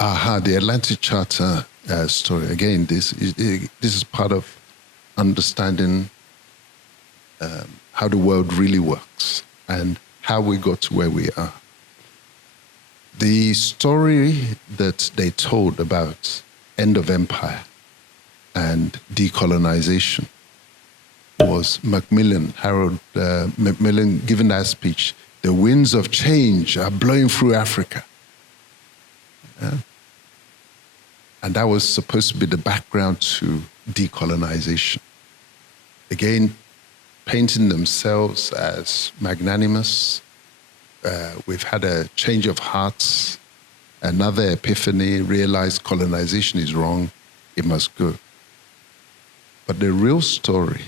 The Atlantic Charter story. Again, this is part of understanding how the world really works and how we got to where we are. The story that they told about end of empire and decolonization was Harold Macmillan giving that speech. The winds of change are blowing through Africa. Yeah? And that was supposed to be the background to decolonization. Again, painting themselves as magnanimous. We've had a change of hearts, another epiphany, realized colonization is wrong, it must go. But the real story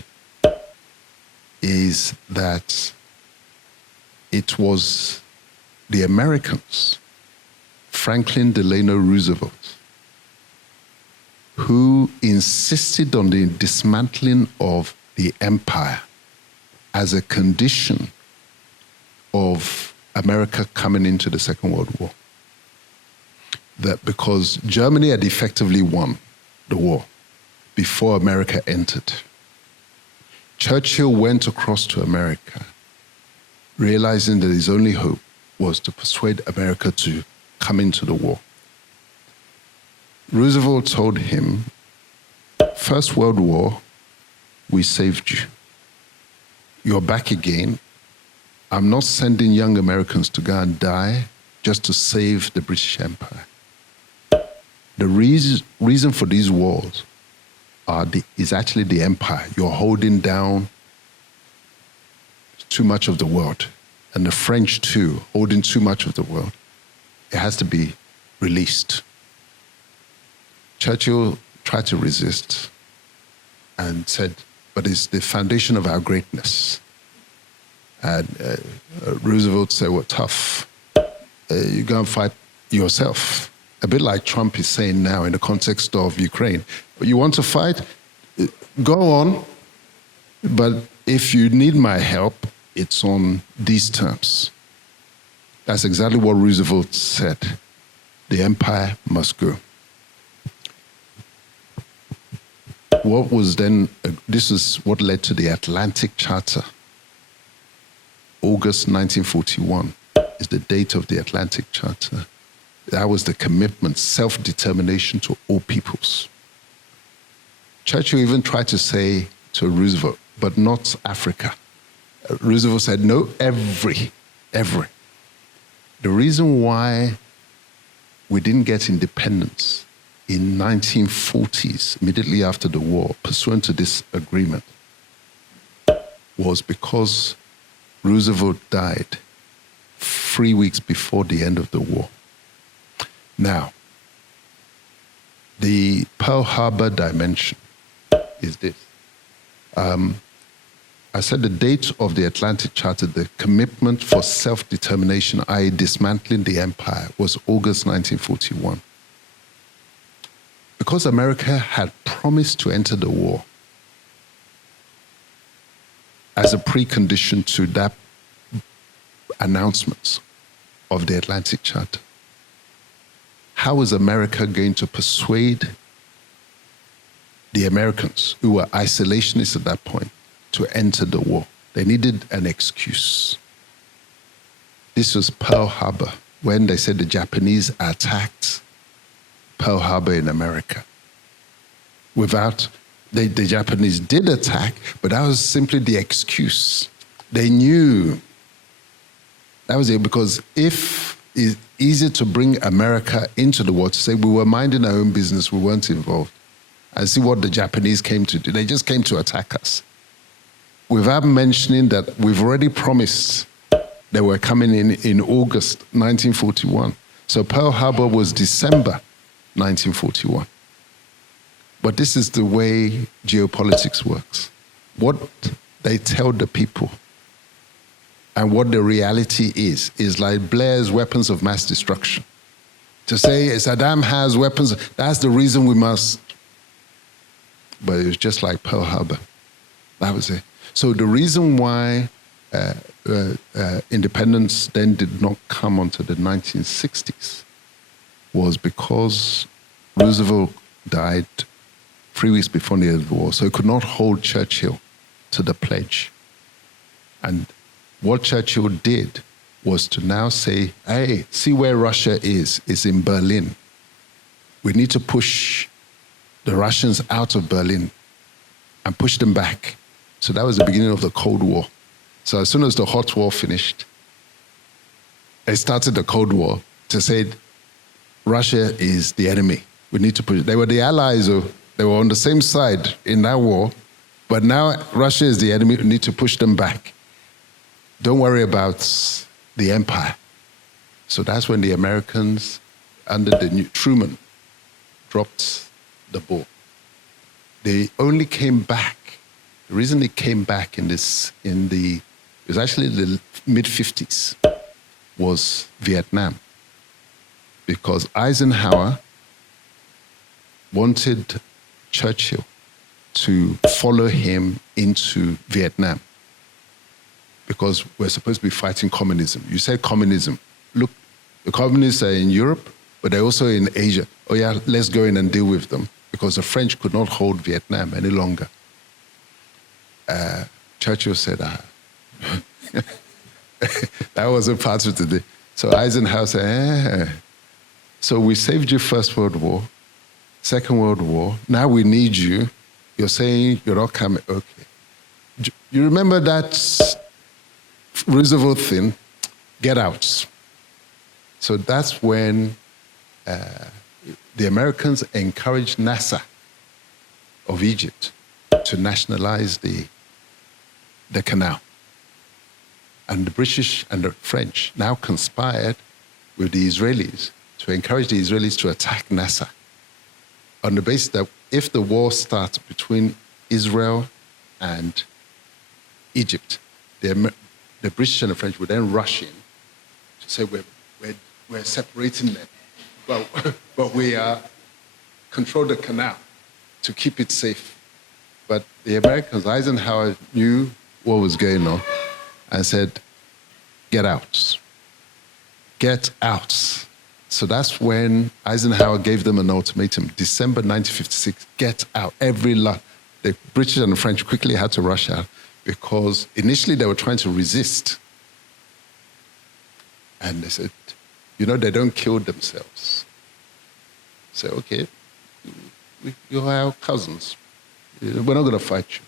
is that it was the Americans, Franklin Delano Roosevelt, who insisted on the dismantling of the empire as a condition of America coming into the Second World War. That because Germany had effectively won the war before America entered. Churchill went across to America, realizing that his only hope was to persuade America to come into the war. Roosevelt told him, First World War, we saved you. You're back again. I'm not sending young Americans to go and die just to save the British Empire. The reason for these wars is actually the empire. You're holding down too much of the world. And the French too, holding too much of the world. It has to be released. Churchill tried to resist and said, but it's the foundation of our greatness. And Roosevelt said, well, tough. You go and fight yourself. A bit like Trump is saying now in the context of Ukraine. You want to fight? Go on. But if you need my help, it's on these terms. That's exactly what Roosevelt said. The empire must go. What was then, this is what led to the Atlantic Charter. August 1941 is the date of the Atlantic Charter. That was the commitment, self-determination to all peoples. Churchill even tried to say to Roosevelt, but not Africa. Roosevelt said, no, every. The reason why we didn't get independence in 1940s, immediately after the war, pursuant to this agreement, was because Roosevelt died 3 weeks before the end of the war. Now, the Pearl Harbor dimension is this. I said the date of the Atlantic Charter, the commitment for self-determination, i.e. dismantling the empire, was August 1941. Because America had promised to enter the war as a precondition to that announcement of the Atlantic Charter, how is America going to persuade the Americans, who were isolationists at that point, to enter the war? They needed an excuse. This was Pearl Harbor, when they said the Japanese attacked Pearl Harbor in America. The Japanese did attack, but that was simply the excuse. They knew. That was it, because if it's easy to bring America into the war, to say we were minding our own business, we weren't involved, and see what the Japanese came to do. They just came to attack us. Without mentioning that we've already promised they were coming in August 1941. So Pearl Harbor was December 1941. But this is the way geopolitics works. What they tell the people and what the reality is like Blair's weapons of mass destruction. To say Saddam has weapons, that's the reason we must. But it was just like Pearl Harbor. That was it. So the reason why independence then did not come until the 1960s was because Roosevelt died 3 weeks before the end of the war, so he could not hold Churchill to the pledge. And what Churchill did was to now say, hey, see where Russia is. It's in Berlin. We need to push the Russians out of Berlin and push them back. So that was the beginning of the Cold War. So as soon as the hot war finished, they started the Cold War to say, Russia is the enemy. We need to push. They were the allies, they were on the same side in that war, but now Russia is the enemy. We need to push them back. Don't worry about the empire. So that's when the Americans, under the new Truman, dropped the ball. They only came back. The reason they came back it was actually the mid-50s, was Vietnam. Because Eisenhower wanted Churchill to follow him into Vietnam, because we're supposed to be fighting communism. You said communism. Look, the communists are in Europe, but they're also in Asia. Oh yeah, let's go in and deal with them, because the French could not hold Vietnam any longer. Churchill said, that wasn't part of the deal. So Eisenhower said, so we saved you First World War, Second World War. Now we need you. You're saying you're not coming. Okay. You remember that Roosevelt thing? Get out. So that's when the Americans encouraged NASA of Egypt to nationalize the canal. And the British and the French now conspired with the Israelis to encourage the Israelis to attack NASA, on the basis that if the war starts between Israel and Egypt, the British and the French would then rush in to say, we're separating them, but we control the canal to keep it safe. But the Americans, Eisenhower knew what was going on and said, get out. Get out. So that's when Eisenhower gave them an ultimatum, December 1956, get out. Every lot. The British and the French quickly had to rush out, because initially they were trying to resist. And they said, they don't kill themselves. Say, okay, you're our cousins. We're not going to fight you.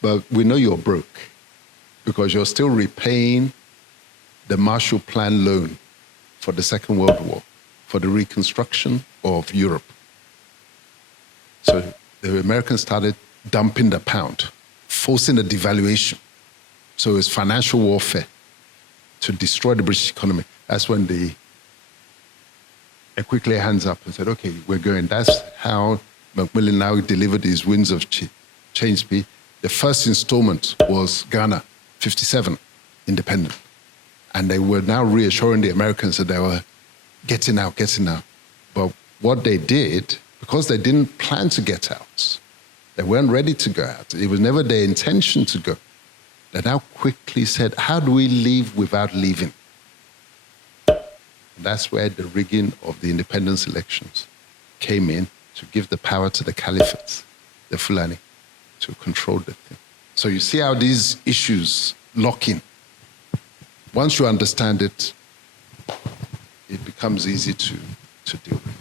But we know you're broke, because you're still repaying the Marshall Plan loan for the Second World War, for the reconstruction of Europe. So the Americans started dumping the pound, forcing a devaluation. So it was financial warfare to destroy the British economy. That's when they quickly hands up and said, okay, we're going. That's how Macmillan now delivered his winds of change speed. The first installment was Ghana, 57, independent. And they were now reassuring the Americans that they were getting out. But what they did, because they didn't plan to get out, they weren't ready to go out. It was never their intention to go. They now quickly said, how do we leave without leaving? And that's where the rigging of the independence elections came in, to give the power to the caliphates, the Fulani, to control the thing. So you see how these issues lock in. Once you understand it, it becomes easy to deal with.